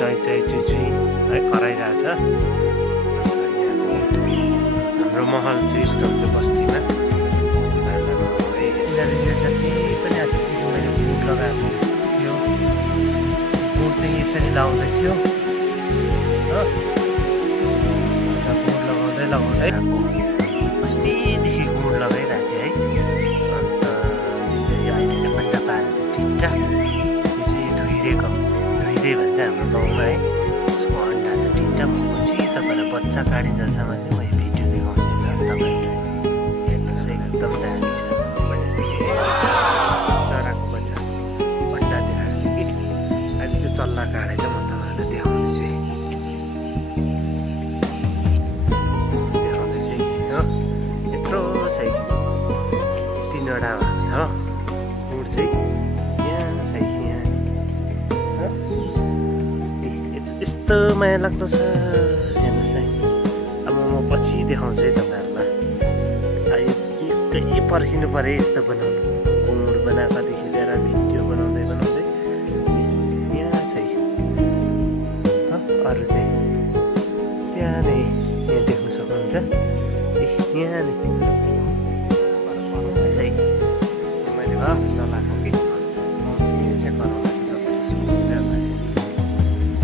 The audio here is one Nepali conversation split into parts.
चै चै चुचुई है कराइरहेछ। हाम्रो महल चाहिँ यस्तो हुन्छ बस्तीमा। जति पनि अस्ति मैले बुट लगाएको थियो बुट चाहिँ यसरी लाउँदै थियो हो। बुट लगाउँदै अस्तिदेखि बुट लगाइरहेको थिएँ है। अन्त यो चाहिँ अहिले चाहिँ पट्टा पारेर टिट्टा यो चाहिँ धुइरे भन्छ हाम्रो गाउँमा है। यसको अन्डा चाहिँ टिट्टा पछि तपाईँलाई बच्चा काटिन्जेलसम्म चाहिँ म यो भिडियो देखाउँछु होइन तपाईँलाई हेर्नुहोस् एकदम दामी छ। चराको बच्चा अन्डा देखाएको कि अहिले चाहिँ चल्ला काटेर म तपाईँहरूलाई देखाउँदैछु है। देखाउँदैछु हो यत्रो छ 3वटा भएको छ बुट चाहिँ यहाँ छ यहाँ यस्तो माया लाग्दो छ हेर्नुहोस् है। अब म पछि देखाउँछु है तपाईँहरूलाई। निकै पर्खिनु पऱ्यो यस्तो बनाउनु बुट बनाएकोदेखि लिएर भिडियो बनाउँदै यहाँ छ अरू चाहिँ त्यहाँ नै यहाँ देख्नु सक्नुहुन्छ यहाँ नै मैले चलाएको कि चेक गराउँदाखेरि तपाईँले सुन्नु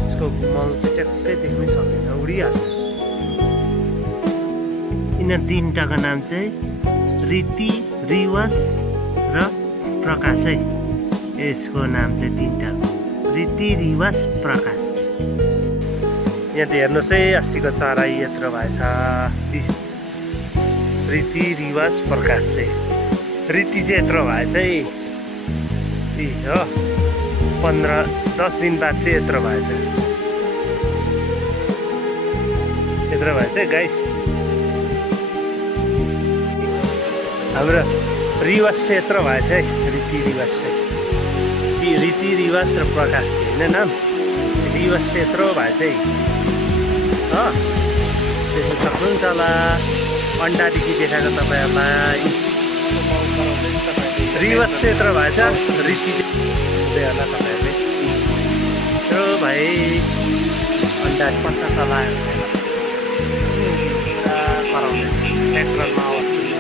यसको मल चाहिँ ट्याक्कै देख्नै सक्दैन उडिहाल्छ। यिनीहरू 3टाको नाम चाहिँ रीति रिवास र प्रकाश है। यसको नाम चाहिँ 3टाको रीति रिवास प्रकाश। यहाँ हेर्नुहोस् है अस्तिको चराई यत्रो भएछ रीति रिवास प्रकाश चाहिँ। रीति चाहिँ यत्रो भएछ है हो 15-10 दिन बाद चाहिँ यत्रो भएछ है गाइस। हाम्रो रिवास चाहिँ यत्रो भएछ है रीति रिवास चाहिँ रीति रिवास र प्रकाश थियो होइन नाम। रिवास चाहिँ यत्रो भएछ है हो देख्न सक्नुहुन्छ होला अन्डादेखि देखाएको तपाईँहरूलाई। रिवास चाहिँ यत्रो भएछ रीति हुँदै होला तपाईँहरूले यत्रो भाइ अन्डा बच्चा चलायो कराउँदै ब्याकग्राउन्डमा आवाज सुन्नु